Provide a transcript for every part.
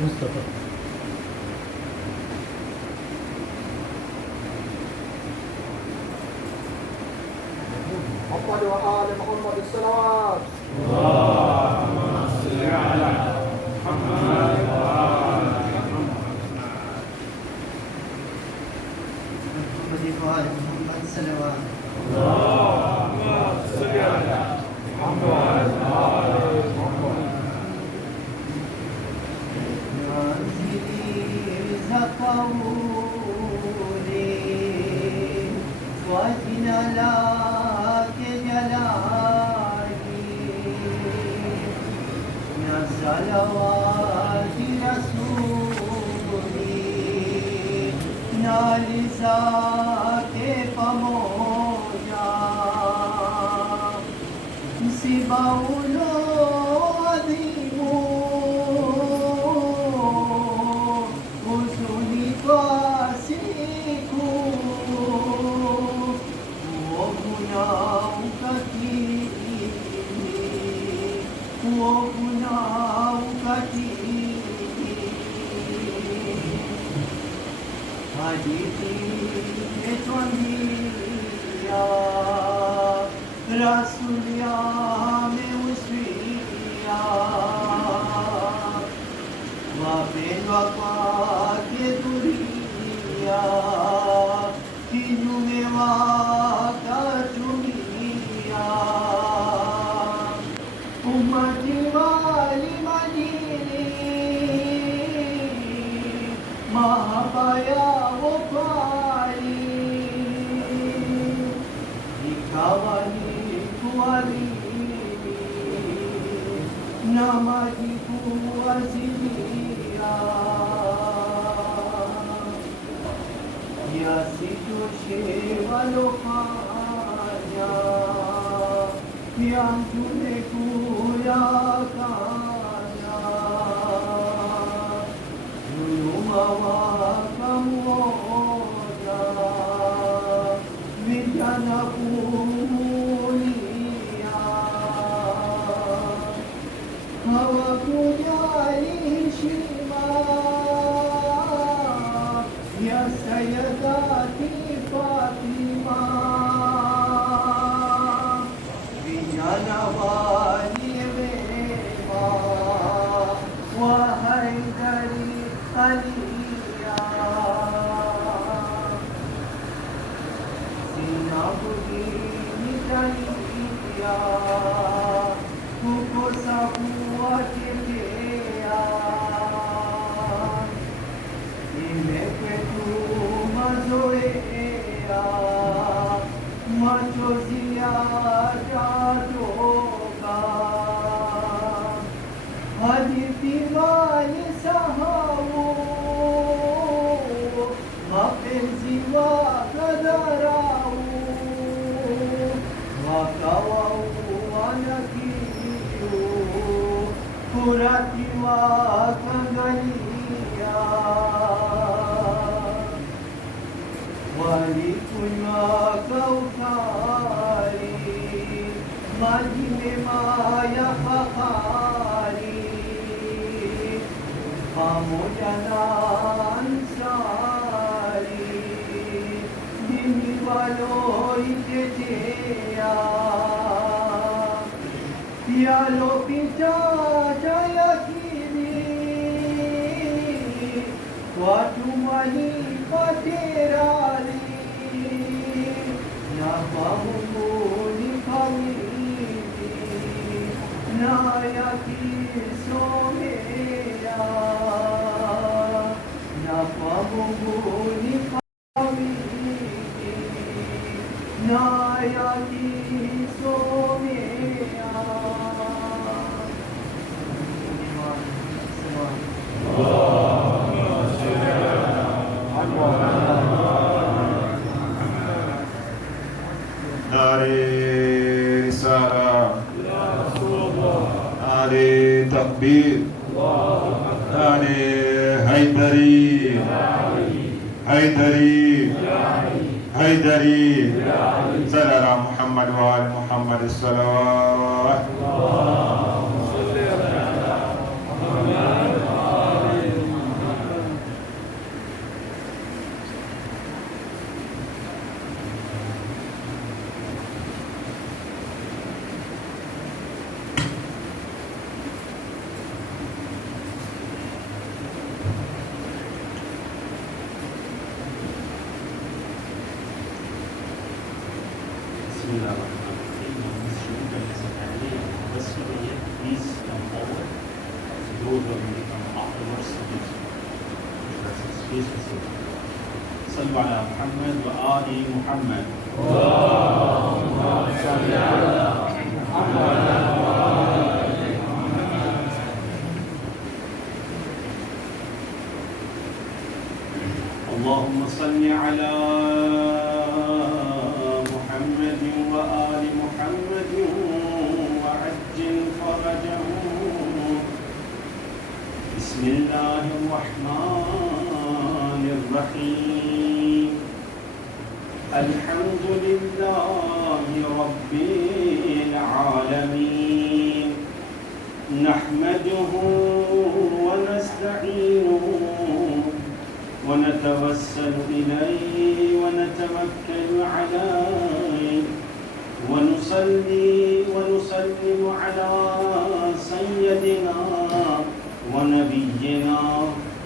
مصطفى محمد وآل محمد الصلوات. اللهم صل على محمد وآل محمد. محمد وآل محمد صلوات. اللهم صل على محمد وآل محمد. صلوات رسولی نالزا کے پموجا سباولو عظیمو حسنی قاسیکو وہ گناہوں کا وہ گناہوں کا حدیثی چوندیا رسولیا میں اسویا وابن وقا کے دنیا تینوں میں واقع چنیا امتی والی مدینی مہابایا وہ پائی دکھاوانی کوالی نمازی کوازیا یاسی جو شیوالو Chania yang tune kuya kanya Nulumawa kamoda Vijana pulia Hawa kuya ishima Ya Sayyadati Fatima نوالی ویما وحیدری علیہ سینہ بدین جلیہ کو سبوت دیا میں کہ تو مزویا مجھو زیادہ ہوگا حدیثی والی صحابو حفظی وقدراؤ وقواؤ ونکیو قراتی وقنگلیا والی کنیا کوکاری ماجی میں مایا فخاری خامو جانا انساری دینی والو اتجیا پیالو پیچا جایا کیلی واتو مانی پتیرالی Namamu Kamiti Nayaki Someya Namamu Kamiti Nayaki Someya نعرے رسالہ نعرے تکبیر نعرے حیدری حیدری حیدری صلی اللہ محمد وآل محمد الصلوات. those who are going to come afterwards. Please proceed. صلوا على محمد وآل محمد. اللهم صل على محمد وآل محمد وعجل فرجهم. بسم الله الرحمن الرحيم. الحمد لله رب العالمين. نحمده ونستعينه ونتوسل إليه ونتوكل عليه ونصلي ونسلم على سيدنا ونبينا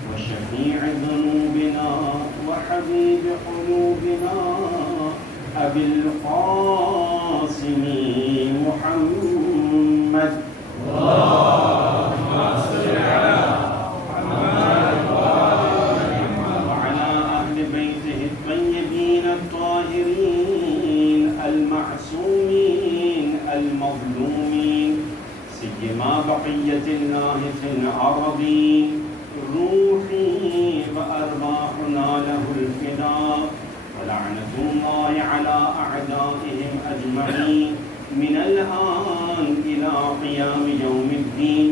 وشفيع ذنوبنا وحبيب قلوبنا أبي القاسم محمد. اللهم صل على محمد وعلى أهل بيته الطيبين الطاهرين المعصومين المظلومين سيما بقية الله في الأرضين. روحي وأرواحنا له الفداء ولعنة الله على أعدائهم أجمعين من الآن إلى قيام يوم الدين.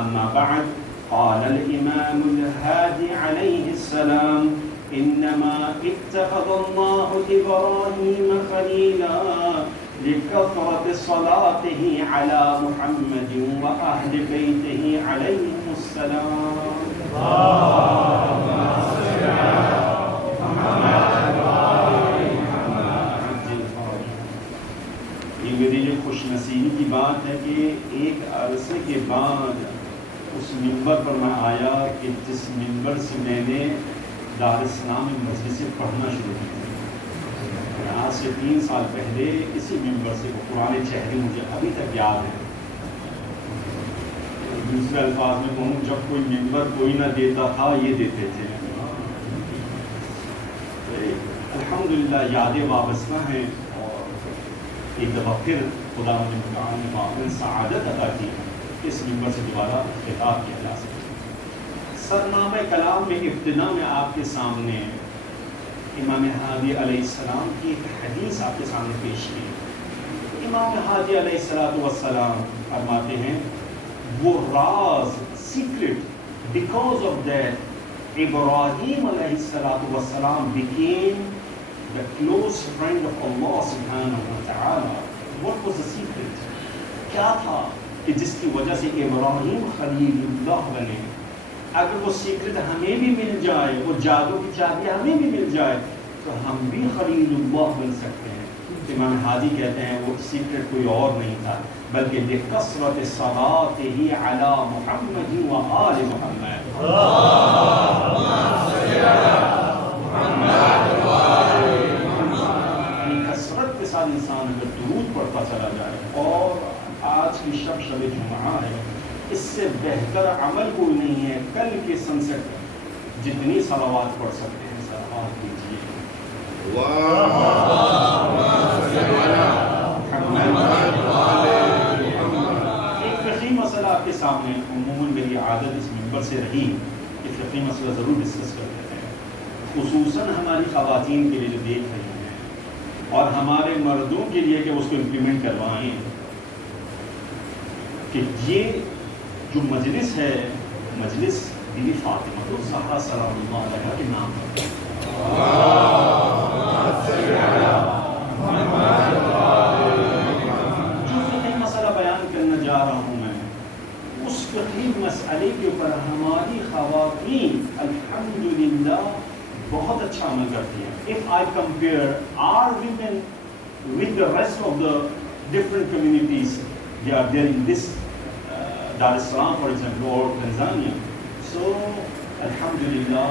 أما بعد، قال الإمام الهادي عليه السلام: إنما اتخذ الله إبراهيم خليلا لكثرة صلاته على محمد وأهل بيته عليهم السلام. اللهم صل على محمد وآل محمد. یہ میری جو خوش نصیبی کی بات ہے کہ ایک عرصے کے بعد اس منبر پر میں آیا کہ جس منبر سے میں نے دار السلام میں مجلس پڑھنا شروع کی. آج سے 3 سال پہلے اسی ممبر سے وہ پرانے چہرے مجھے ابھی تک یاد ہیں. دوسرے الفاظ میں کہوں، جب کوئی ممبر کوئی نہ دیتا تھا، یہ دیتے تھے. الحمدللہ یادیں وابستہ ہیں، اور ایک دفعہ پھر خدا نے متعال سعادت عطا کی اس ممبر سے دوبارہ خطاب کیا جا سکے. سرنامہ کلام میں ابتدا میں آپ کے سامنے امام ہادی علیہ السلام کی ایک حدیث آپ کے سامنے پیش کی. امام ہادی علیہ السلام فرماتے ہیں وہ راز سیکرٹ بیکاز آف دیٹ ابراہیم علیہ السلام became the close friend of Allah subhanahu wa ta'ala. What was the secret? کیا تھا کہ جس کی وجہ سے ابراہیم خلیل اللہ بنے؟ اگر وہ سیکرٹ ہمیں بھی مل جائے، وہ جادو کی چابی ہمیں بھی مل جائے، تو ہم بھی خلیل اللہ بن سکتے ہیں. امام ہادی کہتے ہیں وہ سیکرٹ کوئی اور نہیں تھا بلکہ لکثرت صلاتہ علی محمد و آل محمد. یعنی کثرت کے ساتھ انسان اگر درود پڑھتا چلا جائے، اور آج کی شب جمعہ ہے، اس سے بہتر عمل کوئی نہیں ہے. کل کے سن سے جتنی صلوات پڑھ سکتے ہیں صلوات کیجیے. ایک فقہی مسئلہ آپ کے سامنے، عموماً میری عادت اس ممبر سے رہی کہ فقہی مسئلہ ضرور ڈسکس کرتے ہیں، خصوصاً ہماری خواتین کے لیے جو دیکھ رہی ہیں، اور ہمارے مردوں کے لیے کہ اس کو امپلیمنٹ کروائیں، کہ یہ جو مجلس ہے، مجلس بی بی فاطمہ الزہرا سلام اللہ علیہا کے نام پر. جو فقہی مسئلہ بیان کرنا جا رہا ہوں میں، اس فقہی مسئلے کے اوپر ہماری خواتین الحمدللہ بہت اچھا عمل کرتی ہیں. If I compare our women with the rest of the different communities, they are there in this Dar es Salaam, for example, or Tanzania. So, alhamdulillah,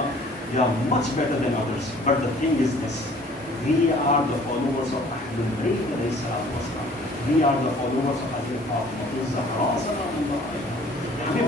they are much better than others. But the thing is this: we are the followers of Ahlul Bayt alayhi salatu wassalam. We are the followers of Hazrat Fatima al-Zahra sallallahu alaihi wasallam. ہمیں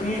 3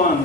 1,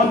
1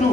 2,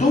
2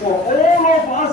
For all of us,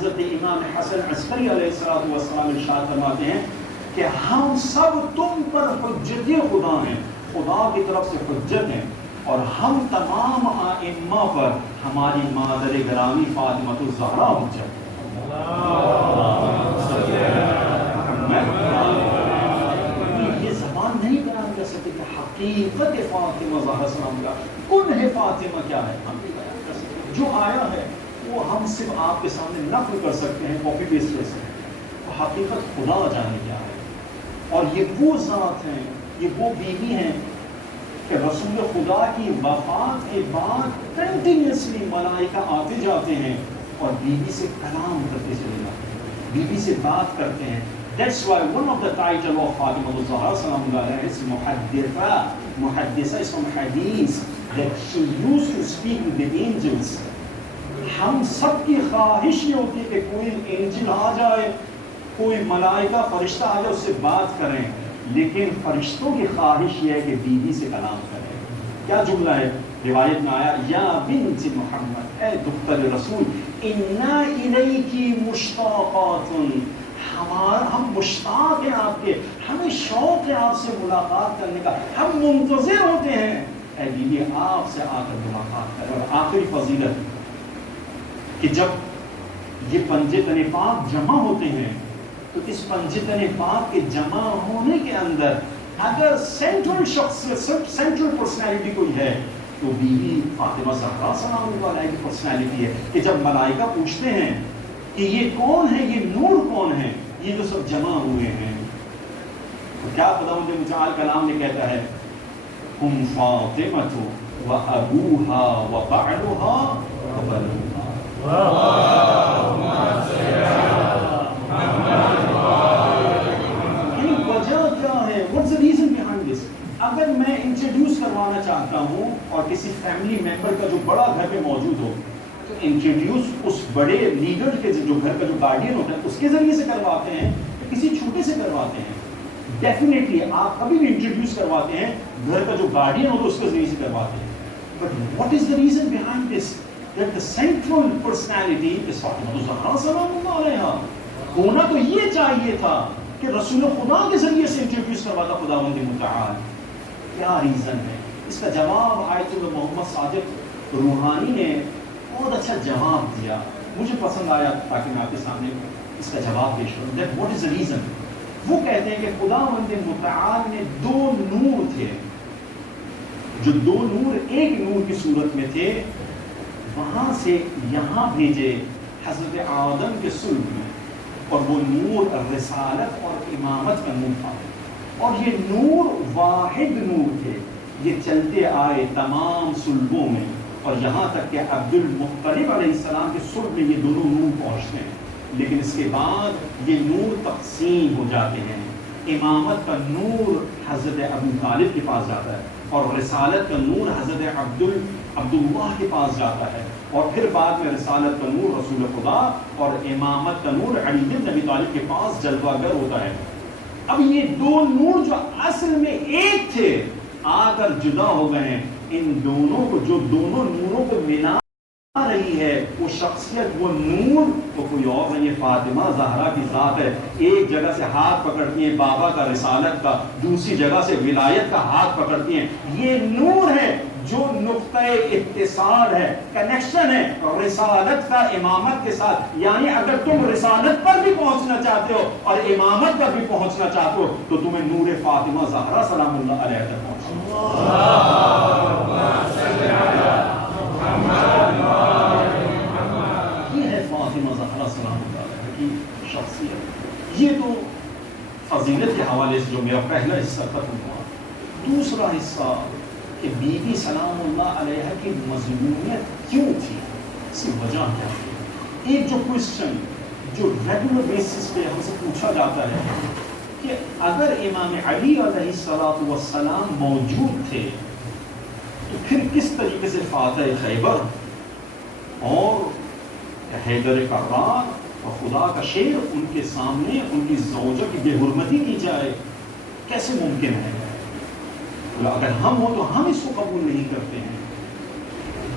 حضرت امام حسن عسکری علیہ السلام ارشاد فرماتے ہیں کہ ہم سب تم پر حجت خدا ہیں، خدا کی طرف سے حجت ہیں، اور ہم تمام ائمہ پر ہماری مادر گرامی فاطمہ الزہرا حجت ہے۔ یہ زبان نہیں بیان کر سکتے کہ حقیقت فاطمہ زہرا سلام کا کون ہے، فاطمہ کیا ہے، ہم نہیں بیان کر سکتے۔ جو آیا ہے وہ ہم صرف آپ کے سامنے نقل کر سکتے ہیں کاپی پیسٹ کر سکتے ہیں، تو حقیقت خدا جانے کیا ہے۔ اور یہ وہ ذات ہیں، یہ وہ بیوی ہیں کہ رسول خدا کی وفات کے بعد کنٹینیوسلی ملائکہ آتے جاتے ہیں اور بیوی سے کلام کرتے چلے جاتے ہیں، بیوی سے بات کرتے ہیں۔ That's why one of the title of Fatima al-Zahra salam Allah is muhadditha. Muhaddisa is from hadith that she used to speak with the angels. ہم سب کی خواہش یہ ہوتی ہے کہ کوئی اینجل آ جائے، کوئی ملائکہ فرشتہ آ جائے، اس سے بات کریں، لیکن فرشتوں کی خواہش یہ ہے کہ بیوی سے کلام کریں۔ کیا جملہ ہے؟ روایت میں آیا یا بنت محمد، اے دختر رسول، انا الیکی مشتاقات، ہم مشتاق ہیں آپ کے، ہمیں شوق ہے آپ سے ملاقات کرنے کا، ہم منتظر ہوتے ہیں اے بیوی آپ سے آ کر ملاقات کریں۔ اور آخری فضیلت کہ جب یہ پنجتن پاک جمع ہوتے ہیں تو اس پنجتن پاک کے جمع ہونے کے اندر اگر سینٹرل شخصیت، سینٹرل پرسنالٹی کوئی ہے تو بیوی فاطمہ زہرا سلام اللہ علیہ کی پرسنالٹی ہے کہ جب ملائکہ پوچھتے ہیں کہ یہ کون ہے، یہ نور کون ہے، یہ جو سب جمع ہوئے ہیں، تو کیا خداوند متعال کلام نے کہتا ہے ہم فاطمہ و ابوہا و بعلہا و بنوہا۔ وجہ کیا ہے؟ What's the reason behind this؟ اگر میں انٹروڈیوس کروانا چاہتا ہوں اور کسی فیملی ممبر کا جو بڑا گھر میں موجود ہو تو انٹروڈیوس اس بڑے لیڈر کے جو گھر کا جو گارڈین ہوتا ہے اس کے ذریعے سے کرواتے ہیں، کسی چھوٹے سے کرواتے ہیں؟ ڈیفینیٹلی آپ کبھی بھی انٹروڈیوس کرواتے ہیں گھر کا جو گارڈین ہوتا ہے اس کے ذریعے سے کرواتے ہیں۔ But what is the reason behind this? that the central personality is Fatima al-Zahra سلام اللہ علیہا۔ ہونا تو یہ چاہیے تھا کہ رسول خدا کے ذریعے سے انٹروڈیوس کرواتا خداوند متعال۔ کیا ریزن ہے؟ اس کا جواب آیت اللہ محمد صادق روحانی نے بہت اچھا جواب دیا، مجھے پسند آیا، تاکہ میں آپ کے سامنے اس کا جواب پیش کروں۔ that what is the reason؟ وہ کہتے ہیں کہ خداوند متعال نے دو نور تھے، جو دو نور ایک نور کی صورت میں تھے، وہاں سے یہاں بھیجے حضرت آدم کے صلب میں، اور وہ نور رسالت اور امامت کا نور تھا، اور یہ نور واحد نور تھے، یہ چلتے آئے تمام صلبوں میں، اور یہاں تک کہ عبد المطلب علیہ السلام کے صلب میں یہ دونوں نور پہنچتے ہیں، لیکن اس کے بعد یہ نور تقسیم ہو جاتے ہیں۔ امامت کا نور حضرت ابو طالب کے پاس جاتا ہے، اور رسالت کا نور حضرت عبداللہ کے پاس جاتا ہے، اور پھر بعد میں رسالت کا نور رسول خدا اور امامت کا نور علی بن ابی طالب کے پاس جلوہ گر ہوتا ہے۔ اب یہ دو نور جو اصل میں ایک تھے آ کر جدا ہو گئے ہیں، ان دونوں کو، جو دونوں نوروں کو ملا رہی ہے وہ شخصیت، وہ نور، وہ کوئی اور نہیں ہے، فاطمہ زہرا کی ذات ہے۔ ایک جگہ سے ہاتھ پکڑتی ہیں بابا کا رسالت کا، دوسری جگہ سے ولایت کا ہاتھ پکڑتی ہیں، یہ نور ہے جو نقطہ اتصال ہے، کنیکشن ہے رسالت کا امامت کے ساتھ۔ یعنی اگر تم رسالت پر بھی پہنچنا چاہتے ہو اور امامت پر بھی پہنچنا چاہتے ہو تو تمہیں نور فاطمہ زہرا سلام اللہ علیہ تک پہنچنا۔ یہ ہے فاطمہ زہرا سلام اللہ علیہ کی شخصیت۔ یہ تو فضیلت کے حوالے سے جو میرا پہلا حصہ ختم ہوا۔ دوسرا حصہ کہ بی بی سلام اللہ علیہ کی مظلومیت کیوں تھی، اس کی وجہ کیا تھی۔ ایک جو کوئسچن جو ریگولر بیسس پہ ہم سے پوچھا جاتا ہے کہ اگر امام علی علیہ السلام موجود تھے تو پھر کس طریقے سے فاتح خیبر اور حیدر کرار اور خدا کا شیر ان کے سامنے ان کی زوجہ کی بے حرمتی کی جائے، کیسے ممکن ہے؟ اگر ہم ہو تو ہم اس کو قبول نہیں کرتے ہیں۔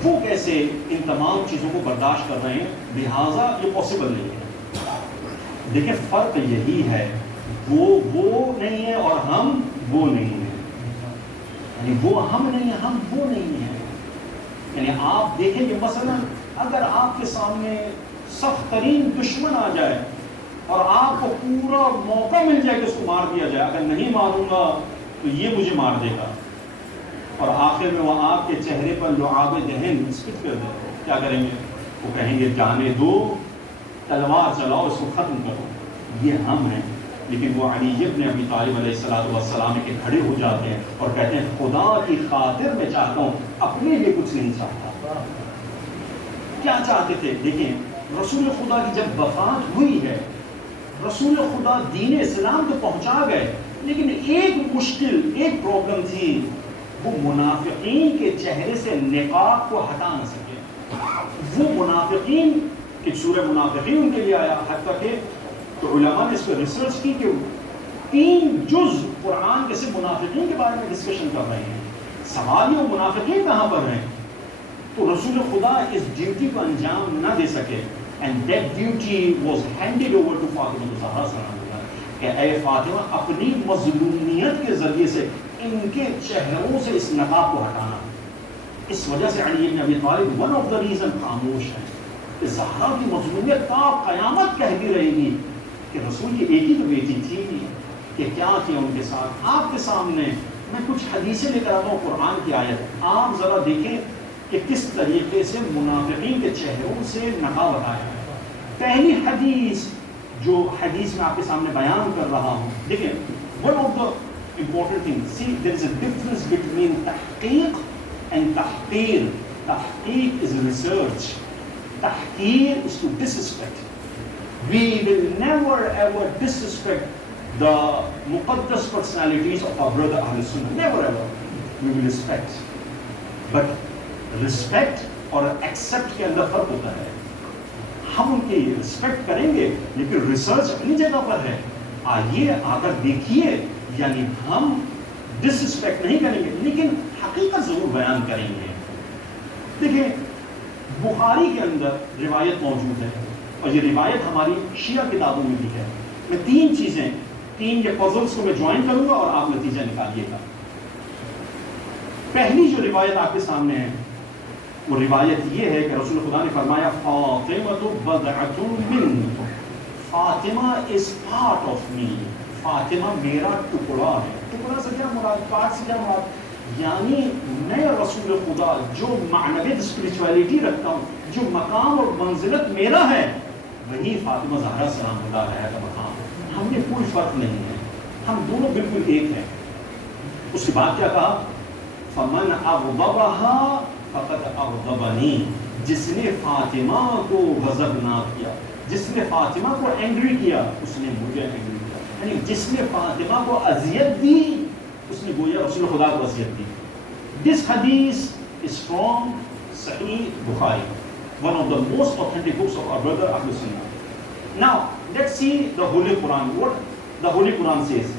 وہ کیسے ان تمام چیزوں کو برداشت کر رہے ہیں، لہٰذا یہ پاسبل نہیں ہے۔ دیکھیں فرق یہی ہے، وہ نہیں ہے اور ہم وہ نہیں ہیں، یعنی وہ ہم نہیں ہیں، ہم وہ نہیں ہیں۔ یعنی آپ دیکھیں کہ مثلا اگر آپ کے سامنے سخت ترین دشمن آ جائے اور آپ کو پورا موقع مل جائے کہ اس کو مار دیا جائے، اگر نہیں ماروں گا تو یہ مجھے مار دے گا، اور آخر میں وہ آپ کے چہرے پر لعاب دہن اسپٹ کر دے، کیا کریں گے؟ وہ کہیں گے جانے دو، تلوار چلاؤ، اس کو ختم کرو۔ یہ ہم ہیں۔ لیکن وہ علی ابن ابی طالب علیہ السلام کے کھڑے ہو جاتے ہیں اور کہتے ہیں خدا کی خاطر میں چاہتا ہوں، اپنے لیے کچھ نہیں چاہتا۔ کیا چاہتے تھے؟ دیکھیں رسول خدا کی جب وفات ہوئی ہے، رسول خدا دین اسلام تو پہنچا گئے، لیکن ایک مشکل، ایک پرابلم تھی، وہ منافقین کے چہرے سے نقاب کو ہٹا نہ سکے۔ وہ منافقین کہ سورہ منافقین ان کے لیے آیا، حتیٰ کہ تو علماء نے اس پہ ریسرچ کی کہ 3 جز قرآن کے صرف منافقین کے بارے میں ڈسکشن کر رہے ہیں۔ سوال یہ منافقین کہاں پر ہیں؟ تو رسول خدا اس ڈیوٹی کو انجام نہ دے سکے، and that duty was handed over to Fatima al-Zahra سلام اللہ، کہ اے فاطمہ اپنی مظلومیت کے ذریعے سے ان کے چہروں سے اس نقاب کو ہٹانا۔ اس وجہ سے علی بن ابی طالب one of the reason خاموش ہیں۔ کہ زہرا کی مظلومیت تا قیامت کہتی رہے گی کہ رسول کی ایک ہی تو بیٹی تھی کہ کیا کیا ان کے ساتھ۔ آپ کے سامنے میں کچھ حدیثیں لے کر آتا ہوں، قرآن کی آیت، آپ ذرا دیکھیں کہ کس طریقے سے منافقین کے چہروں سے نقاب ہٹایا ہے۔ پہلی حدیث جو حدیث میں آپ کے سامنے بیان کر رہا ہوں، دیکھیں one of the important things, see there is a difference between تحقیق and تحقیر۔ تحقیق is research، تحقیر is to disrespect. We will never ever disrespect the muqaddas personalities of our brother Ahl Sunnah, never ever. We will respect, but respect اور accept کے اندر فرق ہوتا ہے۔ ہم ان کی respect کریں گے لیکن ریسرچ اپنی جگہ پر ہے، آئیے آ کر دیکھیے، یعنی ہم ڈس رسپیکٹ نہیں کریں گے لیکن حقیقت ضرور بیان کریں گے۔ دیکھیں بخاری کے اندر روایت موجود ہے اور یہ روایت ہماری شیعہ کتابوں میں بھی ہے۔ میں 3 چیزیں، 3 یہ پزلز کو میں جوائن کروں گا اور آپ نتیجہ نکالیے گا۔ پہلی جو روایت آپ کے سامنے ہے وہ روایت یہ ہے کہ رسول خدا نے فرمایا فاطمہ بضعۃ منی، Fatima is part of me, Fatima میرا ٹکڑا ہے۔ ٹکڑا سے کیا مراد؟ پارٹ سے کیا مراد؟ یعنی میں رسول خدا جو معنوی اسپرچویلٹی رکھتا ہوں، جو مقام اور منزلت میرا ہے، وہی فاطمہ زہرا سلام اللہ علیہا کا مقام۔ ہم میں کوئی فرق نہیں ہے، ہم دونوں بالکل ایک ہیں۔ اس کے بعد کیا کہا؟ فمن اغضبها فقد اغضبنی، جس نے فاطمہ کو غضبناک کیا، جس نے فاطمہ کو اینگری کیا، اس نے مجھے اینگری کیا۔ یعنی جس نے فاطمہ کو اذیت دی، اس نے گویا رسول خدا کو اذیت دی۔ This hadith is from Sahih Bukhari, one of the most authentic books of our brother Ahl Sunnah. Now let's see the Holy Quran. What the Holy Quran says?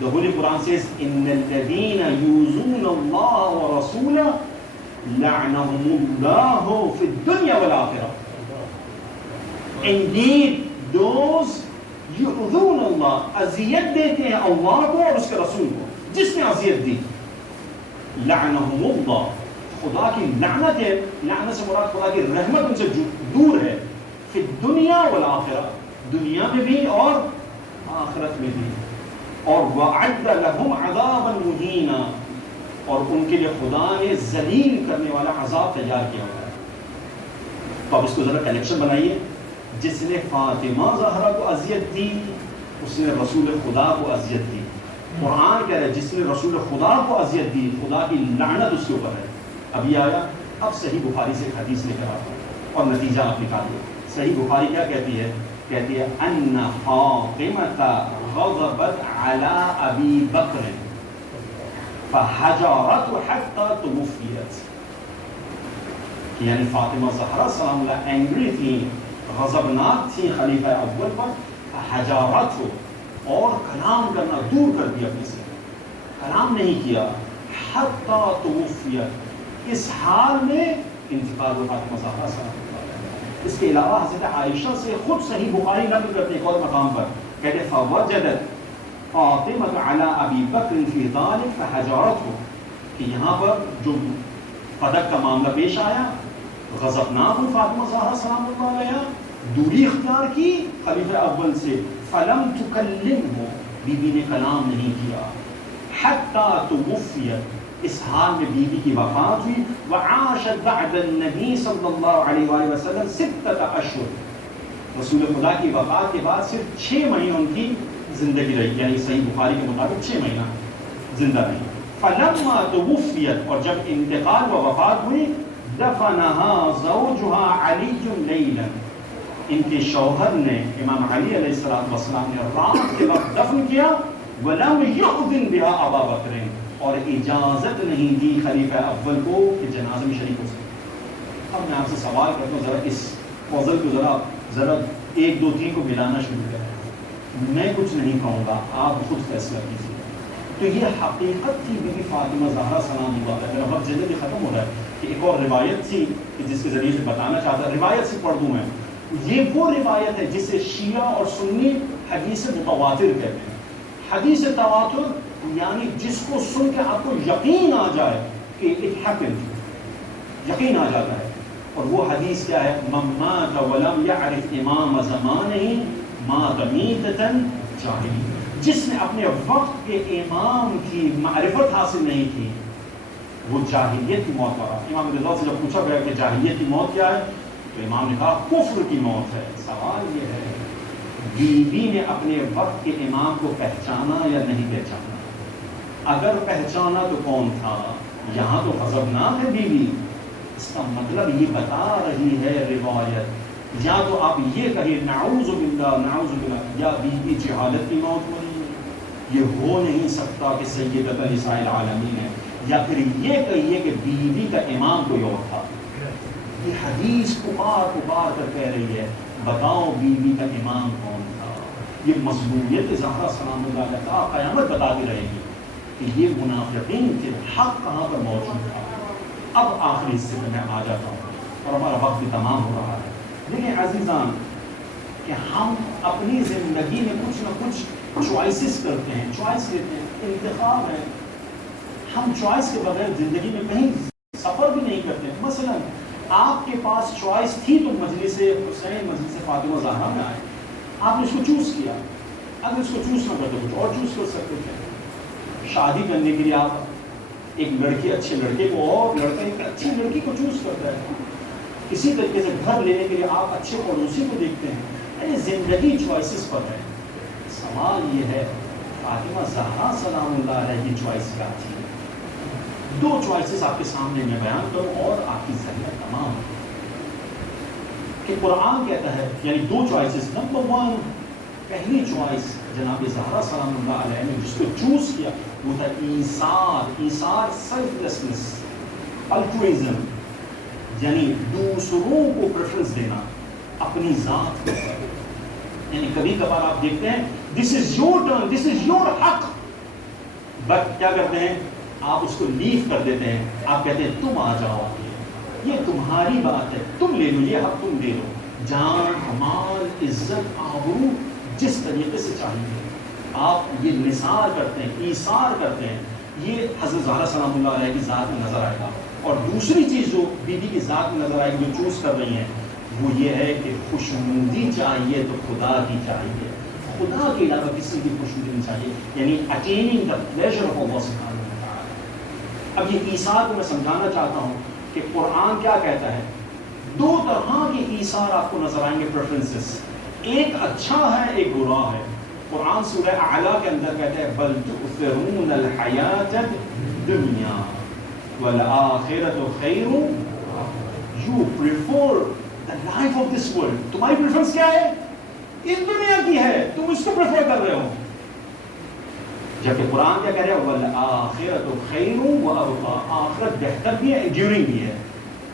The Holy Quran says, إِنَّ الَّذِينَ يُؤْذُونَ اللَّهَ وَرَسُولَهُ لَعْنَهُمُ اللَّهُ فِي الدُّنْيَا وَالْآخِرَةِ. Indeed, those يُؤْذُونَ اللَّهَ، اذیت دیتے ہیں اللہ کو اور اس کے رسول کو، جس نے اذیت دی، لَعْنَهُمُ اللَّهُ، خدا کی لعنت ہے۔ لعنت سے مراد خدا کی رحمت ان سے دور ہے۔ فِي الدُّنْيا وَالْآخِرَةِ، دنیا میں بھی اور آخرت میں بھی۔ اور وَأَعَدَّ لَهُمْ عَذَابًا مُهِينًا، اور ان کے لیے خدا نے ذلیل کرنے والا عذاب تیار کیا ہوا ہے۔ تو اب اس کو ذرا کنیکشن بنائیے، جس نے فاطمہ زہرا کو اذیت دی اس نے رسول خدا کو اذیت دی۔ قرآن کہہ رہا ہے جس نے رسول خدا کو اذیت دی خدا کی لعنت اس کے اوپر ہے۔ اب یہ آیا، اب صحیح بخاری سے ایک حدیث لے کر آتا ہوں اور نتیجہ آپ نکالیے۔ صحیح بخاری کیا کہتی ہے؟ کہتی ہے ان فاطمہ غضبت علی ابی بکر فحجرته حتی توفیت، یعنی فاطمہ زہرا سلام اللہ اینگری تھی، غضبناک تھی خلیفہ اول پر، فحجرته، اور کلام کرنا دور کر دیا اپنے سے، کلام نہیں کیا، حتی توفیت، اس حال میں انتقال و فاطمہ زہرا سلام اللہ علیہا۔ اس کے علاوہ حضرت عائشہ سے خود صحیح بخاری نقل کرتے ایک اور مقام پر کہتے فوجدت فاطمہ علی ابی بکر فی ذلک فحجرته، کہ یہاں پر جو فدق کا معاملہ پیش آیا، غضبناک فاطمہ زہرا سلام اللہ علیہا، دوری اختیار کی خلیفہ اول سے، فلم تکلمہ، بی بی نے کلام نہیں کیا، حتی توفیت، اس حال میں بی بی کی وفات ہوئی، وعاشت بعد النبی صلی اللہ علیہ وآلہ وسلم 6 اشہر، رسول خدا کی وفات کے بعد صرف 6 مہینے ان کی زندگی رہی، یعنی صحیح بخاری کے مطابق 6 مہینہ زندہ رہی۔ فلما توفیت، اور جب انتقال و وفات ہوئی، دفنها زوجها علی لیلا، ان کے شوہر نے امام علی علیہ السلام نے رات کے وقت دفن کیا، وَلَمْ يُؤْذِنْ بِهَا أَبَا بَكْرٍ، اور اجازت نہیں دی خلیفہ اول کو کہ جنازے میں شریک ہو سکے۔ اب میں آپ سے سوال کرتا ہوں، ذرا اس فضل کو ذرا 1 2 3 کو ملانا شروع کریں، میں کچھ نہیں کہوں گا، آپ خود فیصلہ کیجیے۔ تو یہ حقیقت تھی بی بی فاطمہ زہرا سلام اللہ علیہا۔ میرا وقت جلدی ختم ہو رہا ہے کہ ایک اور روایت تھی کہ جس کے ذریعے سے بتانا چاہتا، روایت سے پڑھ دوں میں۔ یہ وہ روایت ہے جسے شیعہ اور سنی حدیث متواتر کہتے ہیں۔ حدیث تواتر یعنی جس کو سن کے آپ کو یقین آ جائے کہ اٹ ہیپنڈ، یقین آ جاتا ہے۔ اور وہ حدیث کیا ہے؟ من مات ولم يعرف امام زمانہ مات میتۃ جاہلیہ، جس نے اپنے وقت کے امام کی معرفت حاصل نہیں کی وہ جاہلیت کی موت پڑا۔ امام رضا سے جب پوچھا گیا کہ جاہلیت کی موت کیا ہے تو امام نے کہا کفر کی موت ہے۔ سوال یہ ہے بی بی نے اپنے وقت کے امام کو پہچانا یا نہیں پہچانا؟ اگر پہچانا تو کون تھا؟ یہاں تو غضبناک ہے بی بی، اس کا مطلب یہ بتا رہی ہے روایت، یا تو آپ یہ کہیے نعوذ باللہ نعوذ باللہ، یا بی بی جہالت کی موت ہوئی، یہ ہو نہیں سکتا کہ سیدۃ نساء العالمین ہے، یا پھر یہ کہیے کہ بی بی کا امام کوئی اور تھا۔ یہ حدیث پکار کر کہہ رہی ہے بتاؤ بی بی کا امام کون تھا۔ یہ مظلومیت زہرا سلام اللہ علیہا قیامت بتاتی رہے گی کہ یہ منافقین کے حق کہاں پر موجود تھا۔ اب آخری حصے میں آ جاتا ہوں اور ہمارا وقت بھی تمام ہو رہا ہے۔ دیکھیں عزیزان کہ ہم اپنی زندگی میں کچھ نہ کچھ چوائسز کرتے ہیں، چوائس لیتے ہیں، انتخاب ہے۔ ہم چوائس کے بغیر زندگی میں کہیں سفر بھی نہیں کرتے۔ مثلا آپ کے پاس چوائس تھی تو مجلس حسین، مجلس فاطمہ زہرا میں آئے، آپ نے اس کو چوز کیا۔ اگر اس کو چوز نہ کرتے کچھ اور چوز کر سکتے تھے۔ شادی کرنے کے لیے آپ ایک لڑکی اچھے لڑکے کو اور لڑکا ایک اچھی لڑکی کو چوز کرتا ہے۔ اسی طریقے سے گھر لینے کے لیے آپ اچھے پڑوسی کو دیکھتے ہیں۔ یعنی زندگی چوائسز پر ہے۔ سوال یہ ہے فاطمہ زہرا سلام اللہ علیہ کی چوائس کیا تھی؟ 2 چوائسز آپ کے سامنے میں بیان کروں اور آپ کی ذہنیت تمام کہ قرآن کہتا ہے، یعنی 2 چوائسز۔ نمبر 1، پہلی چوائس جناب زہرا سلام اللہ علیہ نے جس کو چوز کیا وہ تھا ایثار، سیلف لیسنس، الٹروئزم، یعنی دوسروں کو پریفرنس دینا اپنی ذات کو۔ یعنی کبھی کبھار آپ دیکھتے ہیں this is your turn, this is your حق، بٹ کیا کرتے ہیں آپ اس کو لیو کر دیتے ہیں۔ آپ کہتے ہیں تم آ جاؤ، یہ تمہاری بات ہے، تم لے لو، یہ حق تم لے لو۔ جان، مال، عزت، آبرو جس طریقے سے چاہیے آپ یہ نثار کرتے ہیں، ایثار کرتے ہیں۔ یہ حضرت زہرا سلام اللہ علیہ کی ذات میں نظر آئے گا۔ اور دوسری چیز جو بی بی کی ذات میں نظر آئے گی جو چوز کر رہی ہیں وہ یہ ہے کہ خوشنودی چاہیے تو خدا کی چاہیے، خدا کے علاوہ کسی کی خوشنودی نہیں چاہیے، یعنی اٹیننگ دا پلیزر آف اللہ سبحانہ و تعالی۔ اب یہ ایثار کو میں سمجھانا چاہتا ہوں کہ قرآن کیا کہتا ہے۔ 2 طرح کے ایثار آپ کو نظر آئیں گے، پریفرنسز، ایک اچھا ہے ایک برا ہے۔ قرآن سورہ اعلیٰ کے اندر کہتا ہے بل تؤثرون الحیات الدنیا والآخرۃ خیر، you prefer the life of this world۔ تمہاری پریفرنس کیا ہے؟ اس دنیا کی ہے، تم اس کو پریفر کر رہے ہو۔ جبکہ قرآن کیا کہہ رہا ہے والآخرۃ خیر وابقیٰ، آخرت بہتر بھی ہے، انڈیورنگ بھی ہے۔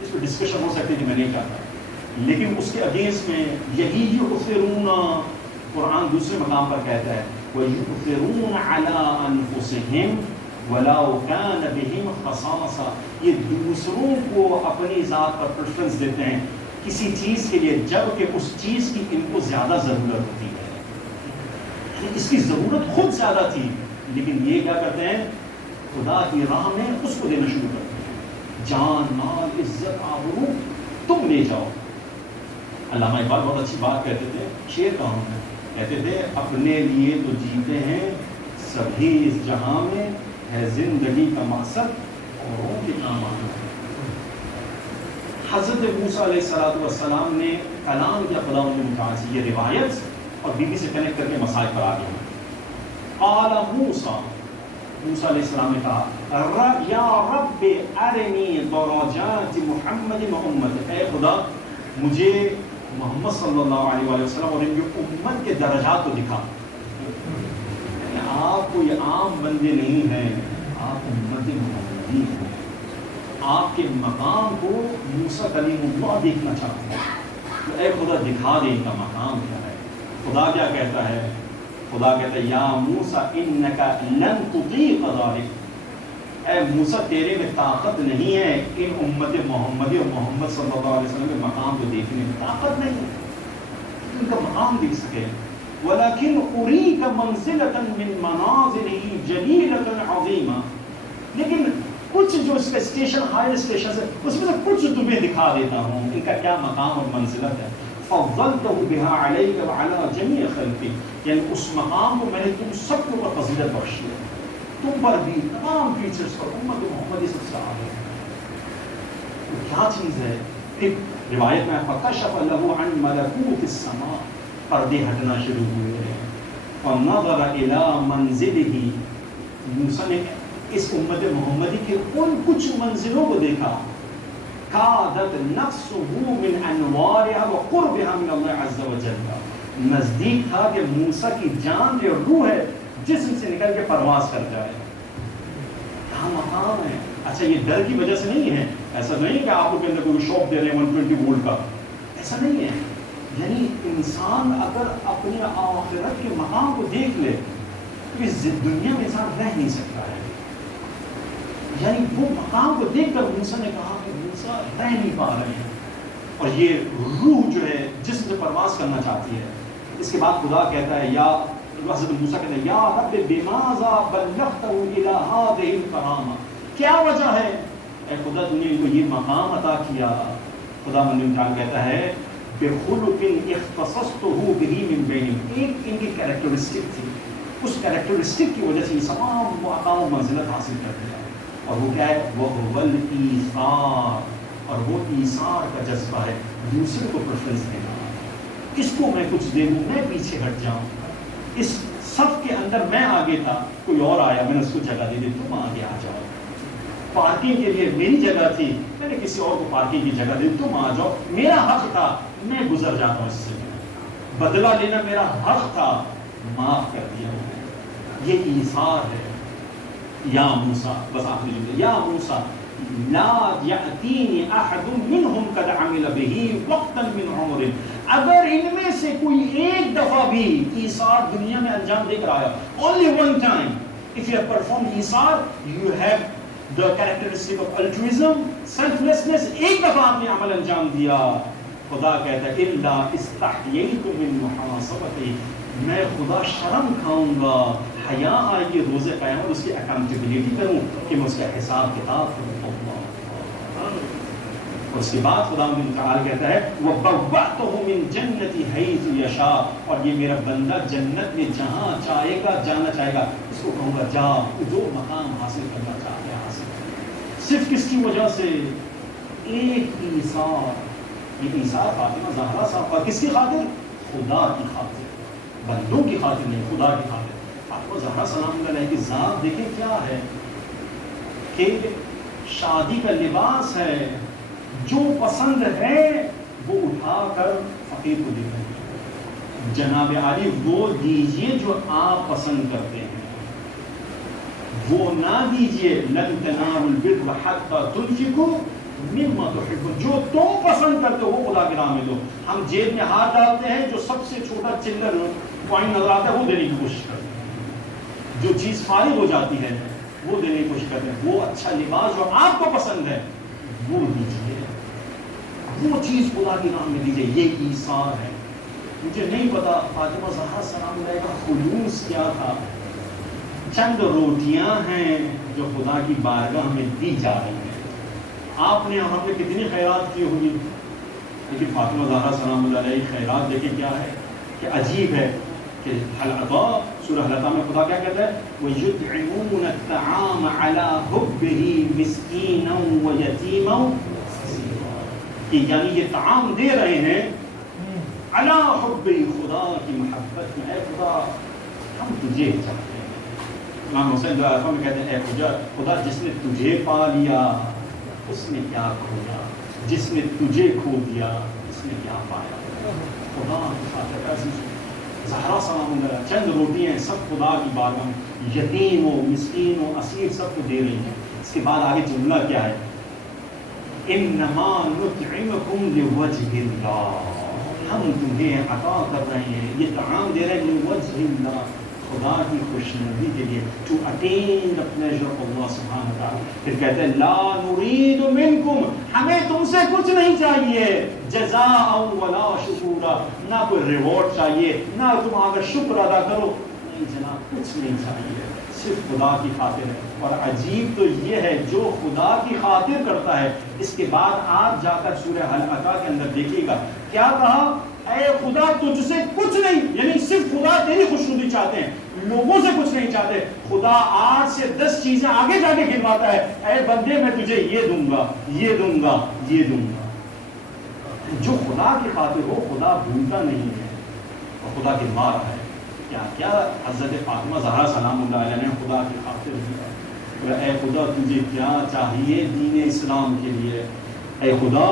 اس پہ ڈسکشن ہو سکتی ہے کہ میں نہیں چاہتا، لیکن اس کے اگینسٹ میں یہی یؤثرون، قرآن دوسرے مقام پر کہتا ہے وَيُؤْثِرُونَ عَلَىٰ أَنفُسِهِمْ وَلَوْ كَانَ بِهِمْ خَصَاصَةٌ، یہ دوسروں کو اپنی ذات پر پریفرنس دیتے ہیں کسی چیز کے لیے جبکہ اس چیز کی ان کو زیادہ ضرورت ہوتی ہے، اس کی ضرورت خود زیادہ تھی، لیکن یہ کیا کرتے ہیں خدا کی راہ میں اس کو دینا شروع کرتے ہیں، جان مال عزت آبرو تم لے جاؤ۔ علامہ اقبال بہت اچھی بات کہتے تھے، شعر کہا ہوں میں، کہتے تھے اپنے لیے تو جیتے ہیں سبھی اس جہاں میں، ہے زندگی کا مقصد اوروں کے کام آنا ہے۔ حضرت موسیٰ علیہ السلام نے کلام کیا خدا ان کے متعال سے، یہ روایت اور بی بی سے کنیکٹ کر کے مسائل پر آ گئے۔ قال موسیٰ، موسیٰ علیہ السلام نے کہا یا رب ارنی درجات محمد و امت، اے خدا مجھے محمد صلی اللہ علیہ وسلم اور ان کی امت کے درجات کو دکھا۔ آپ کوئی عام بندے نہیں ہیں، آپ امت محمدی ہیں، آپ کے مقام کو موسیٰ کلیم اللہ دیکھنا چاہتے ہیں، تو اے خدا دکھا دے ان کا مقام کیا ہے۔ خدا کیا کہتا ہے؟ خدا کہتا ہے یا موسیٰ انکا لن تطیق ذلک، اے موسیٰ تیرے میں طاقت نہیں ہے ان امت محمدی اور محمد صلی اللہ علیہ وسلم کے مقام کو دیکھنے میں، طاقت نہیں ہے ان کا مقام دیکھ سکے۔ ولیکن اریک منزلۃ من منازلہ جلیلۃ عظیمہ، لیکن کچھ جو اس کا اسٹیشن ہائر اسٹیشن ہے اس میں سے کچھ تمہیں دکھا دیتا ہوں ان کا کیا مقام اور منزلت ہے۔ فضلتہ بها علیک وعلی جمیع خلقی، یعنی اس مقام کو میں نے تم سب کے اوپر فضیلت بخشی ہے، تم پر بھی تمام فیچرز پر امت محمدی سب سے آگے ہے۔ تو کیا چیز ہے؟ ایک روایت میں فکشف لہ عن ملکوت السماء، پردے ہٹنا شروع ہوئے، فنظر الی منزلہ، موسیٰ نے اس امت محمدی کے ان کچھ منزلوں کو دیکھا، کادت نفسہ من انوارها وقربها من اللہ عز وجل، نزدیک تھا کہ موسیٰ کی جان جو روح ہے جسم سے نکل کے پرواز کر جائے۔ کہاں مقام ہے؟ اچھا یہ ڈر کی وجہ سے نہیں ہے، ایسا نہیں کہ آپ کے اندر کوئی شوق دے رہے ہیں 120 وولٹ کا، ایسا نہیں ہے، یعنی انسان اگر اپنی آخرت کے مقام کو دیکھ لے تو اس دنیا میں انسان رہ نہیں سکتا ہے، یعنی وہ مقام کو دیکھ کر موسیٰ نے کہا کہ موسیٰ رہ نہیں پا رہے ہیں، اور یہ روح جو ہے جسم سے پرواز کرنا چاہتی ہے۔ اس کے بعد خدا کہتا ہے یا حضرت موسیٰ کہتا ہے یا رب بماذا بلغتہ الی ہذہ الکرامہ، کیا وجہ ہے اے خدا تم نے ان کو یہ مقام عطا کیا؟ خدا من کہتا ہے بخلق اختصصتہ بہ من بینہم، ایک ان کی کریکٹرسٹک تھی، اس کریکٹرسٹک کی وجہ سے یہ تمام مقام و منزلت حاصل کر دیا، اور وہ کیا ہے؟ وہ الایثار، اور وہ ایثار کا جذبہ ہے، دوسرے کو پریفرنس دینا، اس کو میں کچھ دے دوں، میں پیچھے ہٹ جاؤں، اس صف کے اندر میں آگے تھا، کوئی اور آیا میں نے اس کو جگہ دے دی، تم آگے آ جاؤ، پارکنگ کے لیے میری جگہ تھی میں نے کسی اور کو پارکنگ کی جگہ دی، تم آ جاؤ، میرا حق تھا میں گزر جاتا ہوں، اس سے بدلہ لینا میرا حق تھا، معاف کر دیا، یہ ایثار ہے۔ یا موسیٰ، بس آخری جملہ، یا موسیٰ لا یأتینی احد منہم قد عمل بہ وقتا من عمر، اگر ان میں سے کوئی ایک دفعہ بھی ایثار دنیا میں انجام دے کر آیا، only one time if you have performed ایثار you have the characteristic of altruism, selflessness، ایک دفعہ آپ نے عمل انجام دیا، خدا کہتا ہے الا استحییت من محاسبتہ، میں خدا شرم کھاؤں گا، حیا آئے گی روز قیامت اس کی اکاؤنٹیبلٹی کروں کہ میں اس کا حساب کتاب کروں۔ اور اس کے بعد خدا متعال کہتا ہے وَبَوَّأْتُهُ مِن جَنَّةِ حَيْثُ يَشَاءُ، اور یہ میرا بندہ جنت میں جہاں چاہے گا جانا چاہے گا، اس کو کہوں گا جا، جو مقام حاصل کرنا چاہتے ہیں حاصل کر، صرف کس کی وجہ سے؟ ایک ایثار، یہ ایثار فاطمہ زہرا صاحب، اور کس کی خاطر؟ خدا کی خاطر، بندوں کی خاطر نہیں، خدا کی خاطر۔ فاطمہ زہرا سلام اللہ علیہ کی ذات دیکھیں کیا ہے کہ شادی کا لباس ہے، جو پسند ہے وہ اٹھا کر فقیر کو دیتے ہیں، جناب عالی وہ دیجئے جو آپ پسند کرتے ہیں، وہ نہ دیجئے، لن تنالوا البر حتى تنفقوا مما تحبون، جو تم پسند کرتے ہو وہ خدا کی راہ میں دو۔ ہم جیب میں ہاتھ ڈالتے ہیں، جو سب سے چھوٹا چلر کوائن نظر آتا ہے وہ دینے کی کوشش کرتے ہیں، جو چیز فارغ ہو جاتی ہے وہ دینے کی کوشش کرتے ہیں. وہ اچھا لباس جو آپ کو پسند ہے وہ دیجیے, وہ چیز خدا کی راہ میں دیجیے. یہ ایثار ہے. مجھے نہیں پتا فاطمہ زہرا سلام علیہ کا خلوص کیا تھا. چند روٹیاں ہیں جو خدا کی بارگاہ میں دی جا رہی ہیں. آپ نے ہم نے کتنی خیرات کی ہوگی, لیکن فاطمہ زہرا سلام اللہ علیہ خیرات دیکھیں کیا ہے کہ عجیب ہے کہ حل عطا سورہ حل عطا میں خدا کیا کہتا ہے وَيُطْعِمُونَ الطَّعَامَ عَلَىٰ حُبِّهِ مِسْكِينًا وَيَتِيمًا, کہ یعنی یہ طعام دے رہے ہیں عَلَىٰ حُبِّهِ, خدا کی محبت میں. اے خدا ہم تجھے چاہتے ہیں. امام حسین جو آیتوں میں کہتے ہیں اے خدا جس نے تجھے پا لیا اس نے کیا کھویا, جس نے تجھے کھو دیا اس نے کیا پایا. خدا زہرا سلام اللہ چند روٹیاں سب خدا کی بارگاہ میں یتیم و مسکین و اسیر سب کو دے رہی ہیں. اس کے بعد آگے جملہ کیا ہے انما نطعمکم لوجہ اللہ, ہم تمہیں عطا کر رہے ہیں, یہ طعام دے رہے ہیں لوجہ اللہ, خدا کی خوشنودی کے لیے, to attain the pleasure of Allah سبحانہ وتعالی. پھر کہتے ہیں لا نرید منکم, ہمیں تم سے کچھ نہیں چاہیے, جزاء ولا شکورا, نہ کوئی ریوارڈ چاہیے, نہ تم اگر شکر ادا کرو, نہیں جناب کچھ نہیں چاہیے, صرف خدا کی خاطر ہے. اور عجیب تو یہ ہے جو خدا کی خاطر کرتا ہے. اس کے بعد آپ جا کر سورہ حل عطا کے اندر دیکھیے گا کیا کہا, اے خدا تجھ سے کچھ نہیں, یعنی صرف خدا تیری خوشنودی چاہتے ہیں, لوگوں سے کچھ نہیں چاہتے. خدا 8 سے 10 چیزیں آگے جا کے گنواتا ہے, اے بندے میں تجھے یہ دوں گا, یہ دوں گا, یہ دوں گا. جو خدا کی خاطر ہو خدا بھولتا نہیں ہے اور خدا گنوا رہا ہے. کیا کیا حضرت فاطمہ زہرا سلام اللہ علیہ نے خدا کی خاطر دیا. اے خدا تجھے کیا چاہیے دین اسلام کے لیے, اے خدا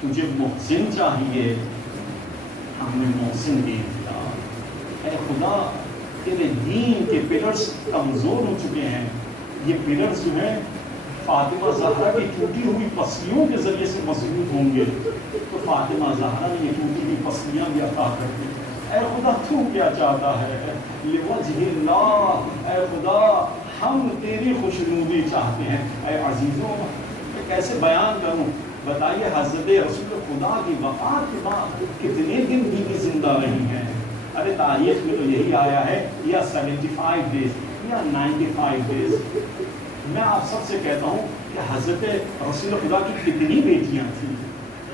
تجھے محسن چاہیے, ہم نے محسن دے دیا. اے خدا تیرے دین کے پلرز کمزور ہو چکے ہیں, یہ پلرز جو ہیں فاطمہ زہرا کی ٹوٹی ہوئی پسلیوں کے ذریعے سے مضبوط ہوں گے, تو فاطمہ زہرا نے یہ ٹوٹی ہوئی پسلیاں بھی عطا کر دی. اے خدا تو کیا چاہتا ہے لوجہ اللہ, اے خدا ہم تیری خوشنودی چاہتے ہیں. اے عزیزوں کیسے بیان کروں, بتائیے حضرت رسول خدا کی وفات کے بعد کتنے دن بیوی زندہ رہی ہیں. ارے تاریخ میں تو یہی آیا ہے یا 75 ڈیز یا 95 ڈیز. میں آپ سب سے کہتا ہوں کہ حضرت رسول خدا کی کتنی بیٹیاں تھیں.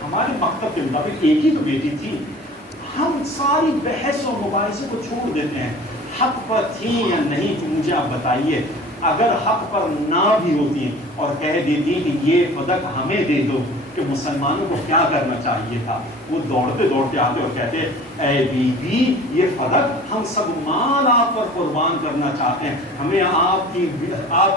ہمارے مکتب کے مطابق ایک ہی تو بیٹی تھی. ہم ساری بحث و مباحثے کو چھوڑ دیتے ہیں, حق پر تھی یا نہیں تو مجھے آپ بتائیے. اگر حق پر نہ بھی ہوتی ہیں اور کہہ دیتی کہ یہ فدق ہمیں دے دو, کہ مسلمانوں کو کیا کرنا چاہیے تھا, وہ دوڑتے دوڑتے آتے اور کہتے اے بی بی یہ فدق ہم سب مال آپ پر قربان کرنا چاہتے ہیں, ہمیں آپ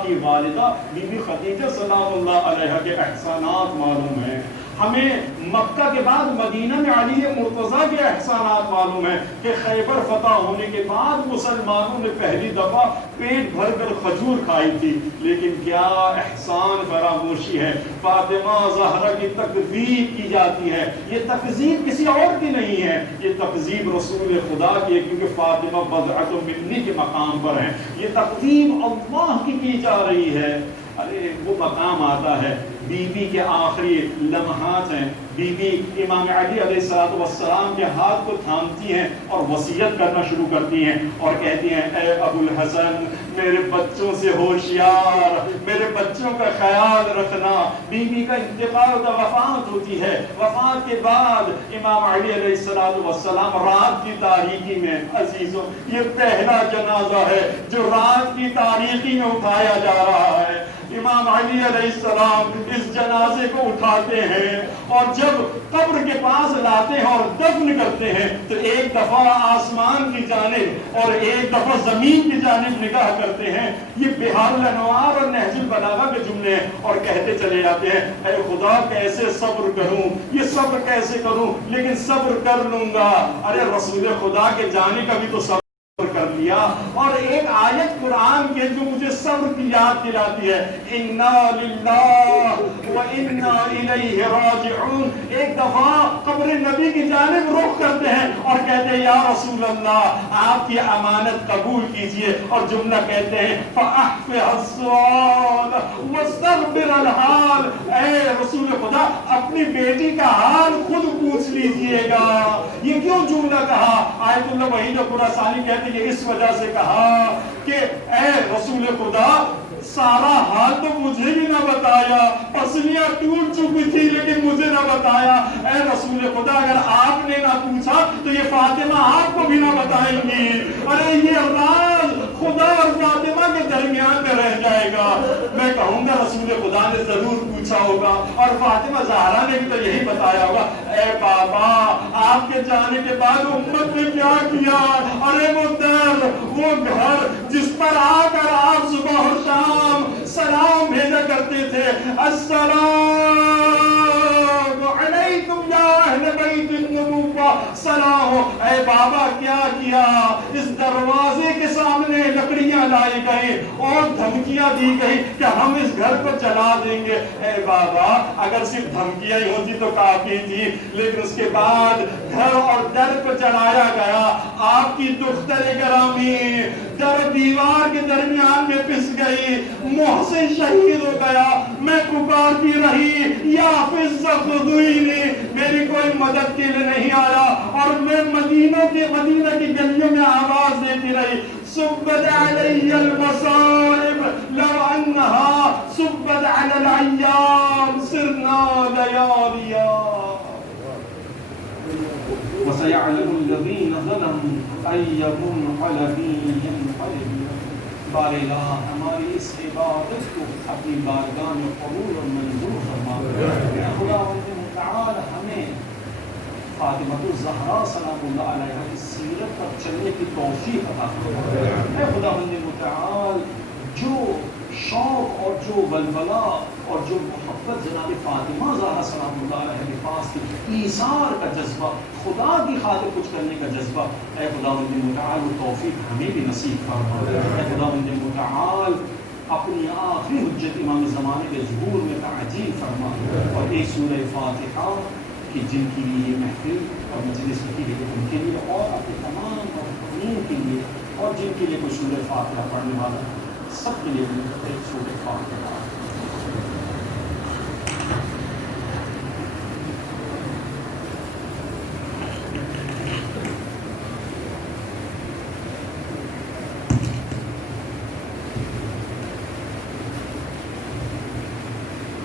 کی والدہ بی بی خدیجہ سلام اللہ علیہ کے احسانات معلوم ہیں, ہمیں مکہ کے بعد مدینہ میں علی مرتضیٰ کے احسانات معلوم ہیں کہ خیبر فتح ہونے کے بعد مسلمانوں نے پہلی دفعہ پیٹ بھر کر کھجور کھائی تھی. لیکن کیا احسان فراموشی ہے, فاطمہ زہرا کی تکذیب کی جاتی ہے. یہ تکذیب کسی اور کی نہیں ہے, یہ تکذیب رسول خدا کی ہے, کیونکہ فاطمہ بضعۃ منی کے مقام پر ہیں. یہ تکذیب اللہ کی جا رہی ہے. ارے وہ مقام آتا ہے, بی بی کے آخری لمحات ہیں, بی بی امام علی علیہ السلام کے ہاتھ کو تھامتی ہیں اور وصیت کرنا شروع کرتی ہیں اور کہتی ہیں اے ابو الحسن میرے بچوں سے ہوشیار, میرے بچوں کا خیال رکھنا. بی بی کا انتقال ہوتا, وفات ہوتی ہے. وفات کے بعد امام علی علیہ السلام رات کی تاریکی میں, عزیزوں یہ پہلا جنازہ ہے جو رات کی تاریکی میں اٹھایا جا رہا ہے. امام علی علیہ السلام اس جنازے کو اٹھاتے ہیں اور جب قبر کے پاس لاتے ہیں اور دفن کرتے ہیں تو ایک دفعہ آسمان کی جانب اور ایک دفعہ زمین کی جانب نگاہ کرتے ہیں. یہ بحار الانوار اور نہج البلاغہ کے جملے ہیں اور کہتے چلے جاتے ہیں اے خدا کیسے صبر کروں, یہ صبر کیسے کروں, لیکن صبر کر لوں گا. ارے رسول خدا کے جانے کا بھی تو صبر کر لیا. اور ایک آیت قرآن کے جو مجھے صبر کی یاد دلاتی ہے, اِنَّا لِلَّهِ وَإِنَّا إِلَيْهِ رَاجِعُونَ. ایک دفعہ قبر نبی کی جانب رخ کرتے ہیں اور کہتے ہیں یا رسول اللہ آپ کی امانت قبول کیجئے, اور جملہ کہتے ہیں فَأَحْفِظْ السُّؤَالَ وَاسْتَغْفِرْ الْحَالَ. اے رسول خدا اپنی بیٹی کا حال خود پوچھ لیجئے گا. یہ کیوں جملہ کہا؟ آیت اللہ وحید خراسانی کہتے ہیں اس وجہ سے کہا کہ اے رسول خدا سارا حال تو مجھے بھی نہ بتایا, پسلیاں ٹوٹ چکی تھی لیکن مجھے نہ بتایا. اے رسول خدا اگر آپ نے نہ پوچھا تو یہ فاطمہ آپ کو بھی نہ بتائیں گی. ارے یہ راز خدا اور فاطمہ کے درمیان میں رہ جائے گا. میں کہوں گا رسول خدا نے ضرور پوچھا ہوگا, اور فاطمہ زہرا نے بھی تو یہی بتایا ہوگا اے بابا آپ کے جانے کے بعد امت نے کیا کیا. ارے وہ در, وہ گھر جس پر آ کر آپ صبح اور شام سلام بھیجا کرتے تھے, السلام علیکم یا اہل بیت النبوہ, سلام. اے بابا کیا کیا, اس دروازے کے سامنے لکڑیاں لائی گئی اور دھمکیاں دی گئی کہ ہم اس گھر کو جلا دیں گے. اے بابا اگر صرف دھمکیاں ہی ہوتی تو کافی تھی, لیکن اس کے بعد گھر اور در کو جلایا گیا. آپ کی دختر گرامی در دیوار کے درمیان میں پس گئی, محسن شہید ہو گیا. میں پکارتی رہی یا حافظ خذوینی, میری کوئی مدد کے لیے نہیں آیا, اور میں مدینہ کی گلیوں میں آواز دیتی رہی صبت علی المصائب لو انها صبت علی الایام سرنا لیالیا. وَسَيَعْلَمُ الَّذِينَ ظَلَمُوا أَيَّ مُنْقَلَبٍ يَنْقَلِبُونَ. بار الہ ہماری اس عبادت کو اپنی بارگاہ میں قبول اور منظور فرما. خدا تعالی ہمیں فاطمہ الزہرا سلام اللہ علیہا کی سیرت پر چلنے کی توفیق عطا فرما. اے خدا متعال جو شوق اور جو ولولہ اور جو محبت جناب فاطمہ زہرا سلام اللہ علیہ کے پاس کی, ایثار کا جذبہ, خدا کی خاطر کچھ کرنے کا جذبہ, اے خدا متعال وہ توفیق ہمیں بھی نصیب فرما. اے خدا متعال اپنی آخری حجت امام زمانے کے ظہور میں تعجیل فرما, اور ایک سورہ فاتحہ کہ جن کے لیے یہ محفل اور مجلس کی گئی ان کے لیے, اور اپنے تمام محترمین کے لیے, اور جن کے لیے کوئی سورہ فاتحہ پڑھنے والا سب کے لیے ایک سورہ فاتحہ